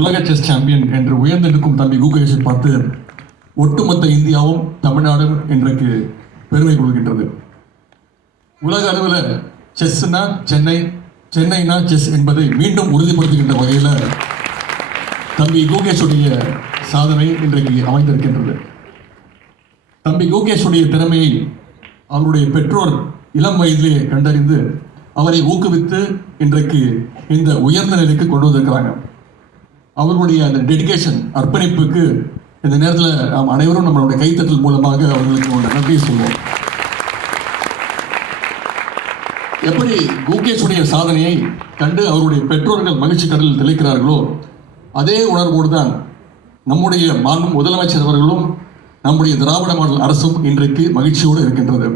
உலக chess champion என்று உயர்ந்திருக்கும் தம்பி குகேஷை பார்த்து ஒட்டுமொத்த இந்தியாவும் தமிழ்நாடும் இன்றைக்கு பெருமை கொள்கின்றது. உலக அளவில் செஸ்னா சென்னை சென்னைனா செஸ் என்பதை மீண்டும் உறுதிப்படுத்துகின்ற வகையில் தம்பி கோகேஷுடைய சாதனை இன்றைக்கு அமைந்திருக்கின்றது. தம்பி கோகேஷுடைய திறமையை அவருடைய பெற்றோர் இளம் வயதிலே கண்டறிந்து அவரை ஊக்குவித்து இன்றைக்கு இந்த உயர்ந்த நிலைக்கு கொண்டு வந்திருக்கிறாங்க. அவர்களுடைய அந்த டெடிகேஷன் அர்ப்பணிப்புக்கு இந்த நேரத்தில் நாம் அனைவரும் நம்மளுடைய கைத்தட்டல் மூலமாக அவர்களுக்கு நன்றியை சொல்வோம். எப்படி குகேஷுடைய சாதனையை கண்டு அவருடைய பெற்றோர்கள் மகிழ்ச்சி கடலில் தெளிக்கிறார்களோ அதே உணர்வோடு தான் நம்முடைய மாண்பும் முதலமைச்சர் அவர்களும் நம்முடைய திராவிட மாடல் அரசும் இன்றைக்கு மகிழ்ச்சியோடு இருக்கின்றது.